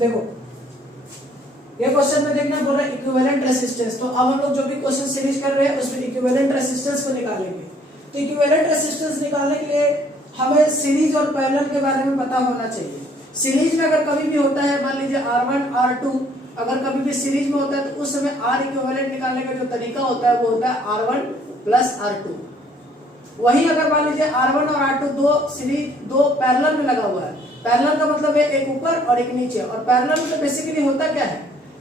देखो ये क्वेश्चन में देखना बोल रहा है इक्विवेलेंट रेसिस्टेंस। तो अब हम लोग जो भी क्वेश्चन सीरीज कर रहे हैं उसमें इक्विवेलेंट रेसिस्टेंस को निकालेंगे। तो इक्विवेलेंट रेसिस्टेंस निकालने के लिए हमें सीरीज और पैरेलल के बारे में पता होना चाहिए। सीरीज में अगर कभी भी होता है, मान लीजिए R1 R2 अगर कभी भी सीरीज में होता है तो उस समय R इक्विवेलेंट निकालने का जो तरीका होता है वो होता है R1 प्लस R2। वही अगर मान लीजिए R1 और R2 दो पैरेलल में लगा हुआ है। पैरेलल का मतलब है एक ऊपर और एक नीचे। और पैरेलल में बेसिकली होता क्या है,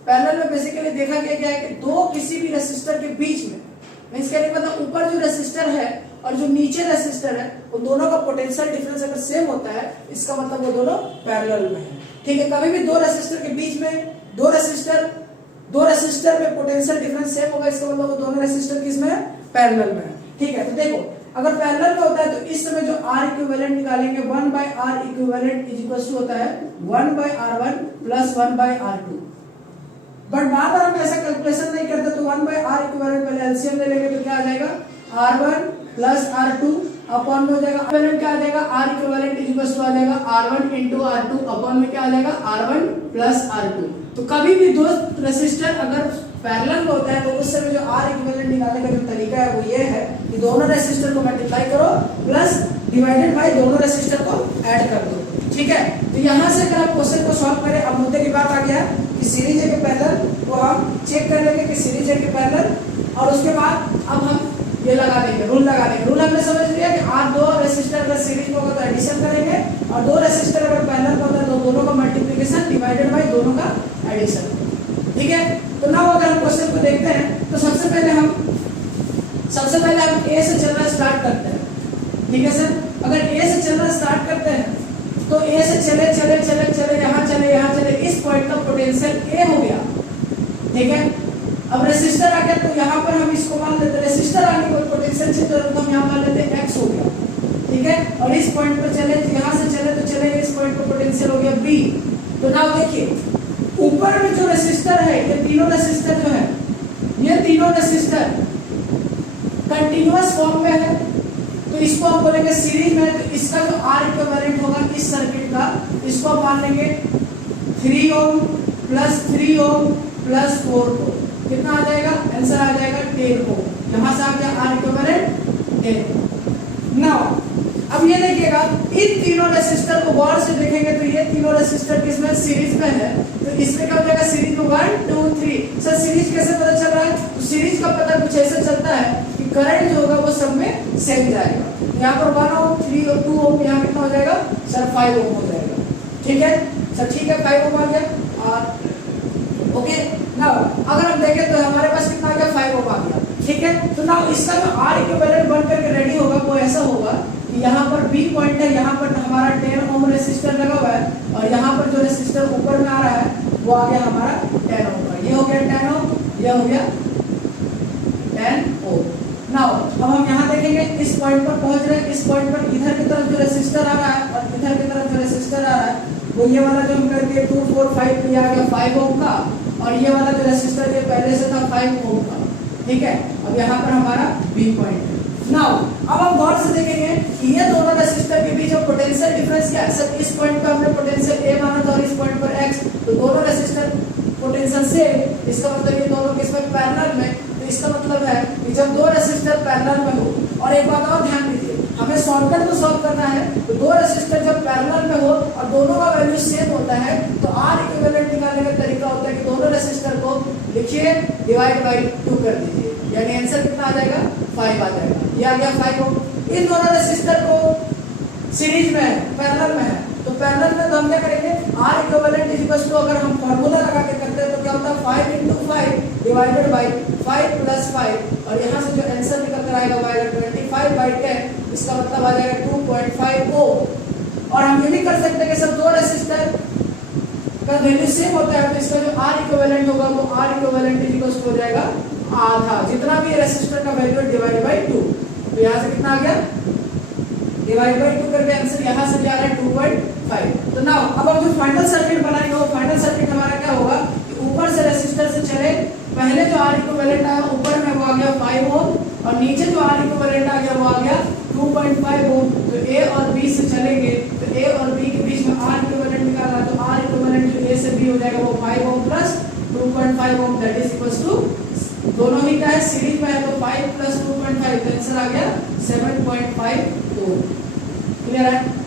पैरेलल में बेसिकली देखा गया है कि दो किसी भी रेसिस्टर के बीच में, मींस कहने का मतलब ऊपर जो रेसिस्टर है और जो नीचे रेसिस्टर है वो दोनों का पोटेंशियल डिफरेंस अगर सेम होता है इसका मतलब वो दोनों पैरेलल में है। ठीक है, कभी भी दो रेसिस्टर के बीच में दो रेसिस्टर में पोटेंशियल डिफरेंस सेम होगा, इसका मतलब वो दोनों रेसिस्टर किसमें है, पैरेलल में है। ठीक है, तो देखो अगर पैरेलल में होता है तो इस समय जो R इक्विवेलेंट निकालेंगे 1/R equivalent is equal to होता है 1/R1 प्लस 1/R2। बट बार बार हम ऐसा कैलकुलेशन नहीं करते तो 1/R इक्विवेलेंट पहले एलसीएम ले लेंगे तो क्या आ जाएगा R1 प्लस R2 अपॉन में हो जाएगा इक्विवेलेंट क्या आ जाएगा R equivalent is equal to आ जाएगा R1 into R2 अपॉन में क्या आ जाएगा R1 प्लस R2। तो कभी भी दो रेसिस्टर अगर पैरेलल में होता है तो उस समय जो R इक्विवेलेंट निकालने का जो तरीका है वो ये है कि दोनों रेसिस्टर को मल्टीप्लाई करो प्लस डिवाइडेड बाय दोनों रेसिस्टर को ऐड कर दो। ठीक है, तो यहाँ से अगर आप क्वेश्चन को सॉल्व करें, अब मुद्दे की बात आ गया कि सीरीज है कि पैरेलल, तो हम चेक कर लेंगे कि सीरीज है कि पैरेलल। और उसके बाद अब हम ये लगा देंगे, रूल लगा देंगे। रूल हमने समझ लिया कि R दो रेसिस्टर अगर सीरीज में होगा तो एडिशन करेंगे और दो रेसिस्टर अगर पैरेलल में होता है तो दोनों का मल्टीप्लिकेशन डिवाइडेड बाय दोनों का एडिशन। ठीक है, तो नाउ अगर हम क्वेश्चन को देखते हैं तो सबसे पहले हम A से चलना स्टार्ट करते हैं। ठीक है सर, अगर A से चलना स्टार्ट करते हैं तो A से चले यहाँ चले इस पॉइंट का पोटेंशियल A हो गया। ठीक है, अब रेसिस्टर आ गया तो यहाँ पर हम इसको मान लेते हैं, रेसिस्टर आने पर पोटेंशियल चेंज हो तो हम यहाँ मान लेते हैं X हो गया। ठीक है, और इस पॉइंट पर चले, यहाँ से चले इस पॉइंट पर पोटेंशियल हो गया B। तो नाउ देखिए ऊपर में जो रेसिस्टर है, ये तीनों रेसिस्टर जो है, ये तीनों रेसिस्टर कंटीन्यूअस फॉर्म में है तो इसको हम बोलेंगे सीरीज में। तो इसका जो R इक्विवेलेंट होगा इस सर्किट का, इसको हम मान लेंगे 3 ओम प्लस 3 ओम प्लस 4 ओम। कितना आ जाएगा, आंसर आ जाएगा 10 ओम। यहाँ से आ गया R इक्विवेलेंट 10। नाउ अब ये देखिएगा इन तीनों रेसिस्टर को गौर से देखेंगे तो ये तीनों रेसिस्टर किसमें, सीरीज में है। तो इसमें क्या हो जाएगा, सीरीज में 1 2 3। सर सीरीज कैसे पता चल रहा है, तो सीरीज का पता कुछ ऐसे चलता है कि करंट जो होगा वो सब में सेम जाएगा। यहाँ पर 1 ओम 3 ओम 2 ओम, यहाँ कितना हो जाएगा सर 5 ओम हो जाएगा। ठीक है सर, ठीक है 5 ओम आ गया। और ओके नाउ अगर हम देखें तो हमारे पास कितना आ गया 5 ओम आ गया। ठीक है, तो नाउ इसका जो R इक्विवेलेंट बन करके रेडी होगा वो ऐसा होगा कि यहाँ पर B पॉइंट है, यहाँ पर हमारा 10 ओम रेसिस्टर लगा हुआ है और यहाँ पर जो रेसिस्टर ऊपर में आ रहा है वो आ गया हमारा 10 ओम का। ये हो गया 10 ओम, ये हो गया 10 ओम। नाउ अब हम यहाँ देखेंगे इस पॉइंट पर पहुंच रहे हैं, इस पॉइंट पर इधर की तरफ जो रेसिस्टर आ रहा है और इधर की तरफ जो रेसिस्टर आ रहा है वो ये वाला जो हम कर दिए 2 4 5 पे आ गया 5 ओम का, और ये वाला जो रेसिस्टर ये पहले से था 5 ओम का। ठीक है, अब यहाँ पर हमारा B पॉइंट है। नाउ अब हम गौर से देखेंगे कि ये दोनों रेसिस्टर के बीच में पोटेंशियल डिफरेंस क्या है। सर इस पॉइंट पर हमने पोटेंशियल A माना था और इस पॉइंट पर X, तो दोनों रेसिस्टर पोटेंशियल सेम, इसका मतलब ये दोनों किसमें पैरेलल में। तो इसका मतलब है कि जब दो रेसिस्टर पैरेलल में हो, और एक बात और ध्यान दीजिए हमें शॉर्टकट को सॉल्व करना है, तो दो रेसिस्टर जब पैरेलल में हो और दोनों का वैल्यू सेम होता है तो R इक्विवेलेंट निकालने का तरीका होता है कि दोनों रेसिस्टर को लिखिए डिवाइड बाय 2 कर दीजिए, यानी आंसर कितना आ जाएगा 5 आ जाएगा। ये आ गया 5 ओम। इन दोनों रेसिस्टर को सीरीज में है, पैरेलल में है, तो पैरेलल में तो हम क्या करेंगे R equivalent is equal to, अगर हम फार्मूला लगा के करते हैं तो क्या होता है 5 into 5 डिवाइडेड बाय 5 प्लस 5, और यहाँ से जो आंसर निकल कर आएगा वो आएगा 25/10, इसका मतलब आ जाएगा 2.5 ओम। और हम ये भी कर सकते हैं कि सब दो रेसिस्टर का वैल्यू सेम होता है तो इसका जो R इक्विवेलेंट होगा वो R equivalent is equal to हो जाएगा आधा, जितना भी रेसिस्टर का वैल्यू है डिवाइड बाय 2। तो यहाँ से कितना आ गया डिवाइड बाय 2 करके आंसर यहाँ से क्या आ रहा है 2.5। तो नाउ अब हम जो फाइनल सर्किट बनाएंगे वो फाइनल सर्किट हमारा क्या होगा कि ऊपर से रेसिस्टर से चले, पहले जो R इक्विवेलेंट आया ऊपर में वो आ गया 5 ओम और नीचे जो R इक्विवेलेंट आ गया वो आ गया 2.5 ओम। तो A और B से चलेंगे तो A और B के बीच में R इक्विवेलेंट निकालना, तो R इक्विवेलेंट जो A से B हो 2.5 ओम दैट इज इक्वल्स टू, दोनों ही का है सीरीज में है तो 5 + 2.5 तो आंसर आ गया 7.5 ओम। क्लियर है?